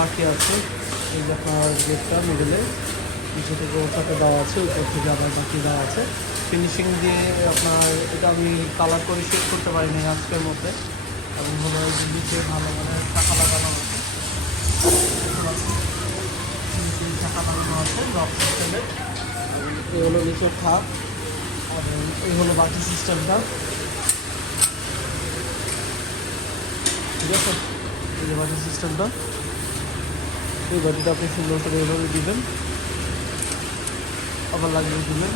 বাকি আছে। এই যে আপনার গেটটা মিডলে নিচে থেকে ওর সাথে দেওয়া আছে, উপর থেকে আবার বাকি দেওয়া আছে। ফিনিশিং দিয়ে আপনার এটা আমি কালার করে শেষ করতে পারিনি আজকের মধ্যে। এবং হলো যে নিচে ভালো মানে শাখা লাগানো আছে, নিচে শাখা লাগানো আছে লক সিস্টেমের। এই হলো নিচের খাট, আর এই হলো বাকি সিস্টেমটা। ঠিক আছে, এই যে বাকি সিস্টেমটা, এই বাটিটা আপনি সুন্দর করে এভাবে দিবেন, আবার লাগিয়ে দিবেন।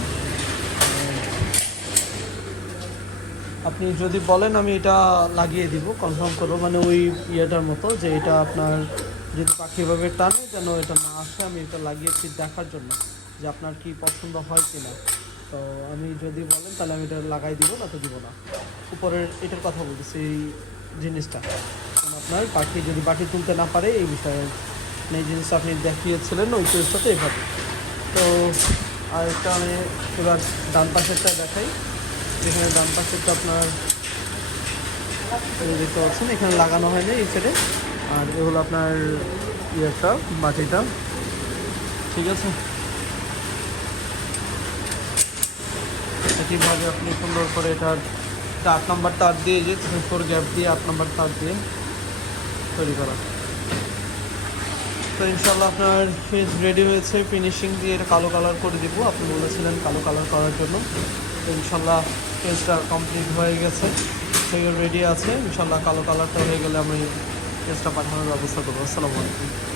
আপনি যদি বলেন আমি এটা লাগিয়ে দিব, কনফার্ম করবো, মানে ওই ইয়েটার মতো যে এটা আপনার যদি পাখি এভাবে টানে যেন এটা না আসে, আমি এটা লাগিয়েছি দেখার জন্য যে আপনার কি পছন্দ হয় কি না। তো আমি যদি বলেন তাহলে আমি এটা লাগাই দিব, না তো দিব না। উপরের এটার কথা বলতেছি, এই জিনিসটা মানে আপনার পাখি যদি পাখি তুলতে না পারে এই বিষয়ে, এই জিনিসটা আপনি দেখিয়েছিলেন ওই চেষ্টাতে এভাবে। তো আর একটা আমি এবার ডান পাশেরটা দেখাই, যেখানে ডান পাশেরটা আপনার দেখতে পাচ্ছেন এখানে লাগানো হয়নি এই সাইডে। আর এ হলো আপনার ইয়েটা, বাটিটা। ঠিক আছে, একইভাবে আপনি সুন্দর করে এটার 8 নম্বর তার দিয়ে, যে 4 গ্যাপ দিয়ে 8 নম্বর তার দিয়ে তৈরি করা। তো ইনশাল্লাহ আপনার ফেস রেডি হয়েছে, ফিনিশিং দিয়ে এটা কালো কালার করে দিব, আপনি বলেছিলেন কালো কালার করার জন্য। তো ইনশাল্লাহ ফেসটা কমপ্লিট হয়ে গেছে, সেগুলো রেডি আছে। ইনশাল্লাহ কালো কালারটা হয়ে গেলে আমি ফেসটা পাঠানোর ব্যবস্থা করবো। আসসালামু আলাইকুম।